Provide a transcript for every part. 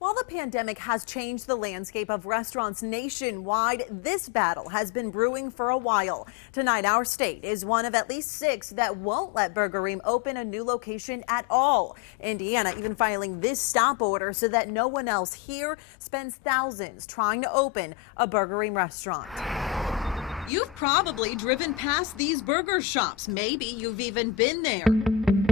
While the pandemic has changed the landscape of restaurants nationwide, this battle has been brewing for a while. Tonight, our state is one of at least 6 that won't let Burgerim open a new location at all. Indiana even filing this stop order so that no one else here spends thousands trying to open a Burgerim restaurant. You've probably driven past these burger shops. Maybe you've even been there.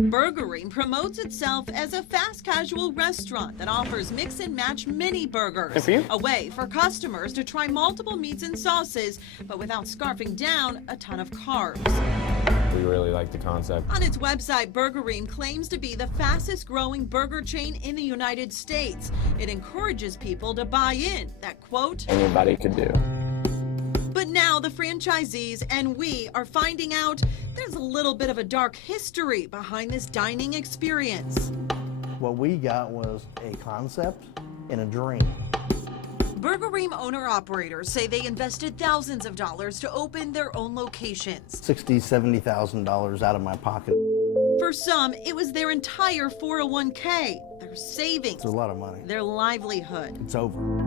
Burgerim promotes itself as a fast casual restaurant that offers mix and match mini burgers, a way for customers to try multiple meats and sauces, but without scarfing down a ton of carbs. We really like the concept. On its website, Burgerim claims to be the fastest growing burger chain in the United States. It encourages people to buy in that, quote, anybody could do. But now the franchisees and we are finding out there's a little bit of a dark history behind this dining experience. What we got was a concept and a dream. Burgerim owner-operators say they invested thousands of dollars to open their own locations. $60,000, $70,000 out of my pocket. For some, it was their entire 401k, their savings, It's a lot of money. their livelihood. It's over.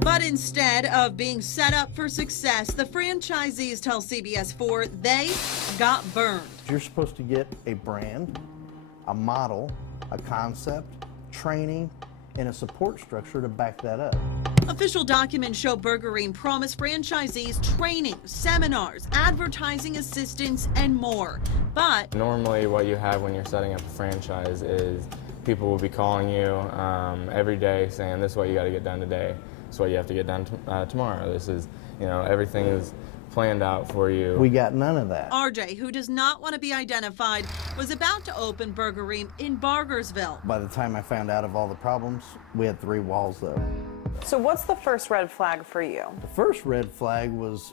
But instead of being set up for success, the franchisees tell CBS 4 they got burned. You're supposed to get a brand, a model, a concept, training, and a support structure to back that up. Official documents show Burgerim promised franchisees training, seminars, advertising assistance, and more. But Normally what you have when you're setting up a franchise is people will be calling you every day saying, this is what you got to get done today. This is what you have to get done tomorrow. This is, everything is planned out for you. We got none of that. RJ, who does not want to be identified, was about to open Burgerim in Bargersville. By the time I found out of all the problems, we had 3 walls though. So what's the first red flag for you? The first red flag was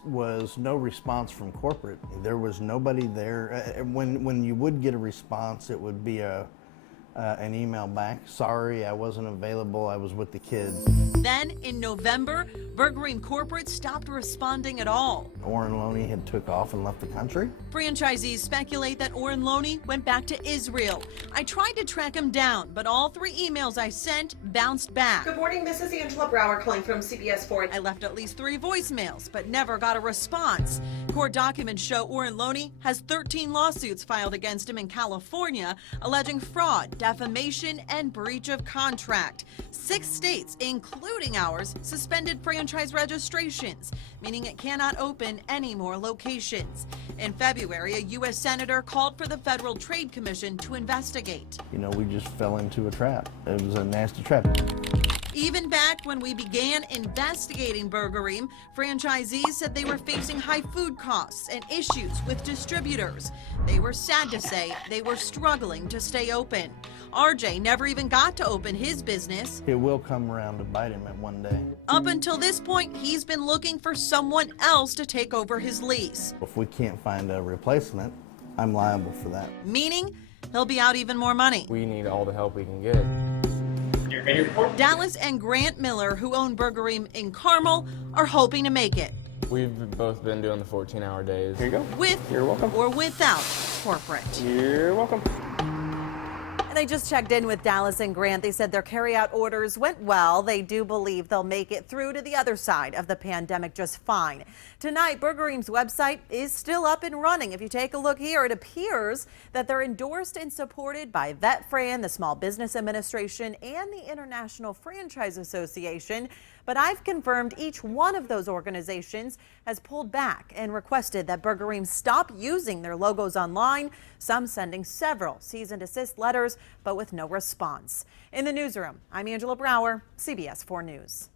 no response from corporate. There was nobody there. When you would get a response, it would be an email back. Sorry, I wasn't available. I was with the kids. Then, in November, Burgerim corporate stopped responding at all. Oren Loney had took off and left the country. Franchisees speculate that Oren Loney went back to Israel. I tried to track him down, but all 3 emails I sent bounced back. Good morning, this is Angela Brower calling from CBS 4. I left at least 3 voicemails, but never got a response. Court documents show Oren Loney has 13 lawsuits filed against him in California, alleging fraud, defamation, and breach of contract. 6 states, including ours, suspended franchise registrations, meaning it cannot open any more locations. In February, a U.S. senator called for the Federal Trade Commission to investigate. We just fell into a trap. It was a nasty trap. Even back when we began investigating Burgerim, franchisees said they were facing high food costs and issues with distributors. They were sad to say they were struggling to stay open. RJ never even got to open his business. It will come around to bite him at one day. Up until this point, he's been looking for someone else to take over his lease. If we can't find a replacement, I'm liable for that. Meaning, he'll be out even more money. We need all the help we can get. Dallas and Grant Miller, who own Burgerim in Carmel, are hoping to make it. We've both been doing the 14-hour days. Here you go. With You're welcome. or without corporate. You're welcome. And I just checked in with Dallas and Grant. They said their carryout orders went well. They do believe they'll make it through to the other side of the pandemic just fine. Tonight, Burgerim's website is still up and running. If you take a look here, it appears that they're endorsed and supported by VetFran, the Small Business Administration, and the International Franchise Association. But I've confirmed each one of those organizations has pulled back and requested that Burgerim stop using their logos online, some sending several cease and desist letters, but with no response. In the newsroom, I'm Angela Brower, CBS 4 News.